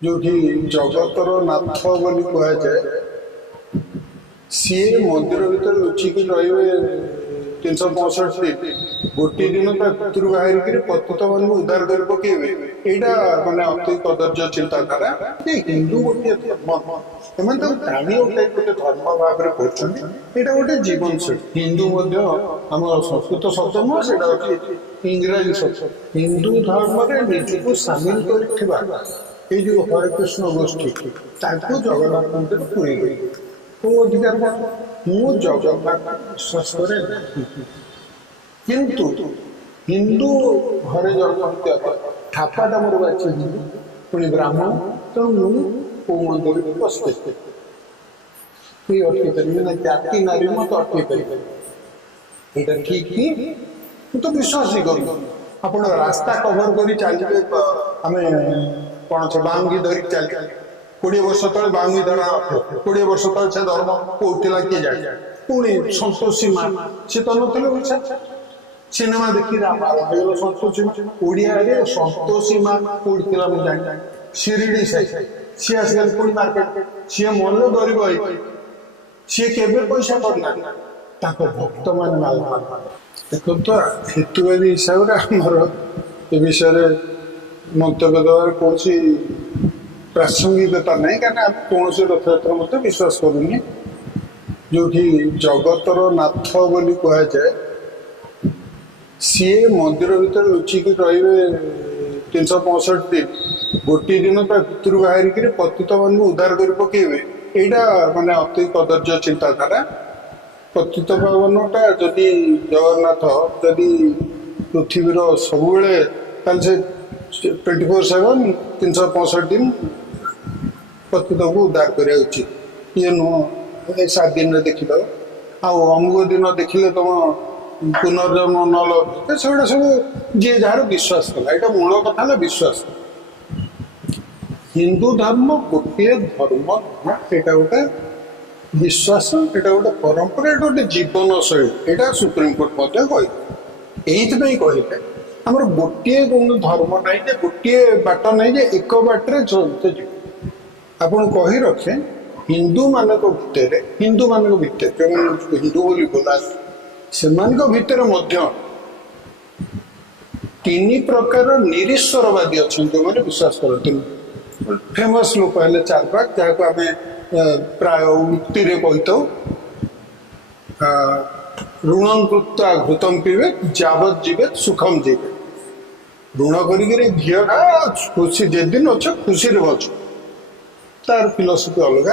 जो जगतर नाथ बोली कहुए सी मंदिर भर लुचिकी रे 365 दिन गोटे दिन भितर बाहर पतित मान उद्धार कर पकेबे यहाँ मानने अति कदर्य चिंताधारा हिंदू गोटे धर्म एम प्राणी गोटे धर्म भाव में कर गोटे जीवन शैली हिंदू आम संस्कृत शब्द नुह से इंग्राजी शब्द हिंदू धर्म निजक सामिल कर जो हरे कृष्ण गोष्ठी जगन्नाथ मंदिर पूरी गई तो अधिकार मु जगन्नाथ विश्वास करे किंतु हिंदू घरे जन्म होता ठापाटा मोर बाची पुणी ब्राह्मण तेणु मु मंदिर को पशते अटकी पारि ना जाति नारी मत अटकी पारि यहाँ ठीक ही मुझे तो विश्वास ही करूँ आप रास्ता कभर कर चलिए आम कौन से बांगी धरिक चल 20 वर्ष तले बांगी धरा 20 वर्ष तले से धर्म कौला किए जाए पुणी संतोषी माँ सी तो नी सिनेमा देखी संतोषी ओडिया संतोषी माँ कौला मुझे शिरडी साई सी आसिक पुणी मार्केट सी मन गरीब सी के पैसा करना भक्त मान देखो तो हेतुवादी हिसाब से आमर ए विषय मंतव्य देवार कौन प्रासंगिकता नहीं कहीं कौन रथयात्रा मत विश्वास करूनी जो जगतर नाथ बोली कहुए सी मंदिर भर लुचिकी रे 365 दिन गोटे दिन भितर बाहर पतित मान उद्धार कर पकेबे यहाँ मानने अति कदर्य चिंताधारा पतित पावनटा जदि जगन्नाथ जदि पृथ्वीर सब 24/7 365 दिन पतित को उद्धार करा उचित ये नुह 7 दिन में देखिद अमुक दिन देखिले तुम पुनर्जन्म न लगे से सब जी जार विश्वास कला यहाँ मूल कथा ना विश्वास हिंदू धर्म गोटे धर्म यहाँ गोटे विश्वास यहाँ गोटे परंपरा यहाँ गोटे जीवन शैली यहाँ सुप्रीमकोर्ट कही कहले आमर गोटे धर्म ना गोटे बाट ना एक बाटे चलते जी आप कही रखे हिंदू मान भितर हिंदू मान भितर जो हिंदू बोली बोला से भितर 3 प्रकार निरीश्वरवादी अच्छा जो मैंने विश्वास करते फेमस लोक है 4 भाग जहाँ आम प्राय उक्ति कही ऋण कृत्वा घृतम पीबे जावत जीवे सुखम जीवे ऋण कर खुशी जेदिन अच्छे खुशी बच तार फिलोसफी अलग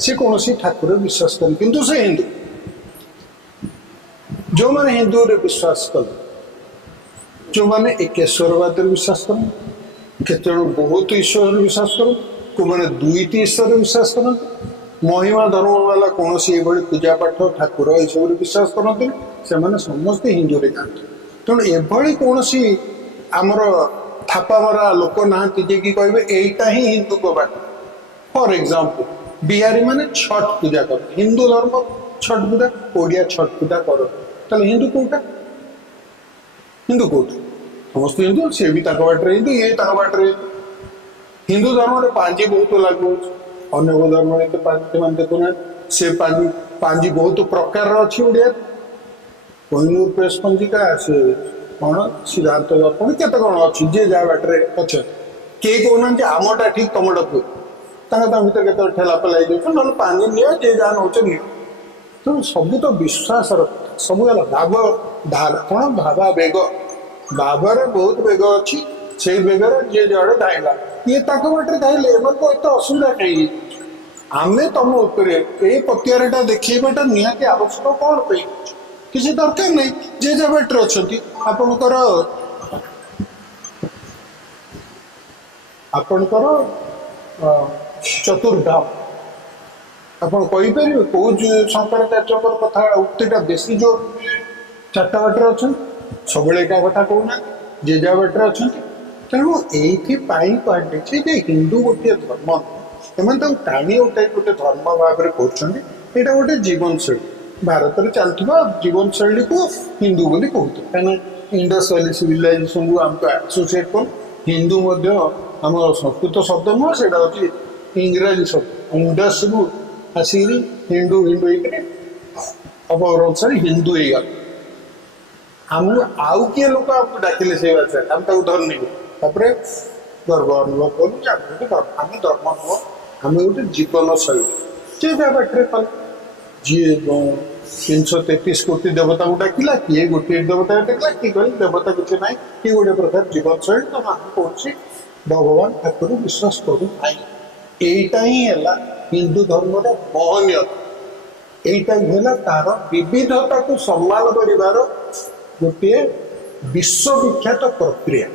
सी कौन ठाकुर विश्वास कर किंतु से हिंदू जो मैंने हिंदू रे विश्वास कल जो मैंने एकेश्वरवाद विश्वास कर बहुत ईश्वर विश्वास कर को मैंने 2 ईश्वर विश्वास कर महिमा धर्म वाला कौन सी पूजा पाठ ठाकुर ये सब विश्वास करते से समस्ते हिंदू रे जाते तेणु एभली कौन आमर थापा मरा लोक ना कि कहे यहीटा ही हिंदू को बाट फॉर एग्जांपल बिहारी माने छठ पूजा कर हिंदू धर्म छठ पूजा ओडिया छठ पूजा कर हिंदू कौटा हिंदू कौटा समस्त हिंदू सी भी बाटे हिंदू ये बाटे हिंदू धर्म पांजी बहुत लागू अन्य धर्म पांजी मान देखुना से पांजी बहुत प्रकार अच्छी ओडिया कोहिनूर प्रेस पंजिका से कौन सिद्धांत दर्पण केत कौन अच्छी जे जहाँ बाटे अच्छे किए कहना आमटा ठीक तुमटा भर के ठेला पेलाई दे ना पानी नियो जे जहाँ नौ तो सब तो विश्वास सब भाव धारा कौन भावा बेग भावर बहुत बेग अच्छी से बेगर जी जड़े धाइला ये बाटे धाइले एत असुविधा कहीं आमे तुम उपरे ये पतियारटा देखा निहाती आवश्यक कौन पे किसी दरकार नहीं जे जहाँ बाटे अच्छा आपणकर चतुर्धाम आपरे कौ शंकराचार्य कथा उक्तिटा बेसी जो 4टा बाटे अच्छा सब कथा कहना जे जहाँ बाटे अच्छा तेणु ये कहते हिंदू गोटे धर्म एम प्राणी गोटे धर्म भाव में कर गोटे जीवन शैली भारत में चलता जीवन शैली को हिंदू बोली कहते हैं इंडस वैली सिविलाइजेशन को आमको एसोसिएट कर हिंदू ଆମ ସଂସ୍କୃତ ଶବ୍ଦ ନୁହଁ, ସେଇଟା ହଉଛି ଇଂରାଜୀ ଶବ୍ଦ। ଇଣ୍ଡସରୁ ଆସିକିରି ହିନ୍ଦୁ ହିନ୍ଦୁ ହେଇକିରି ଅପର ଅନୁସାରେ ହିନ୍ଦୁ ହେଇଗଲା। ଆମକୁ ଆଉ କିଏ ଲୋକ ଆମକୁ ଡାକିଲେ ସେଇ ଭାଷାରେ, ଆମେ ତାକୁ ଧରିନେବୁ। ତାପରେ ଗର୍ବ ଅନୁଭବ କରୁ ଯେ ଆମେ ଗୋଟେ ଧର୍ମ। ଆମେ ଧର୍ମ ନୁହଁ, ଆମେ ଗୋଟେ ଜୀବନ ଶୈଳୀ। ଯିଏ ଯାହା ବାଟରେ କଲେ, ଯିଏ 333 କୋଟି ଦେବତାଙ୍କୁ ଡାକିଲା, କିଏ ଗୋଟିଏ ଦେବତା ଡାକିଲା, କିଏ କହିଲେ ଦେବତା କିଛି ନାହିଁ, କିଏ ଗୋଟେ ପ୍ରକାର ଜୀବନ ଶୈଳୀ। ତ ଆମେ କୌଣସି ଭଗବାନ ଠାକୁର ବିଶ୍ୱାସ କରୁ ନାହିଁ। এইটা ହିଁ ହେଲା ହିନ୍ଦୁ ଧର୍ମର ମହନୀୟତା। এইটা ହିଁ ହେଲା ତାର ବିବିଧତାକୁ ସମ୍ମାନ କରିବାର ଗୋଟିଏ ବିଶ୍ୱବିଖ୍ୟାତ ପ୍ରକ୍ରିୟା।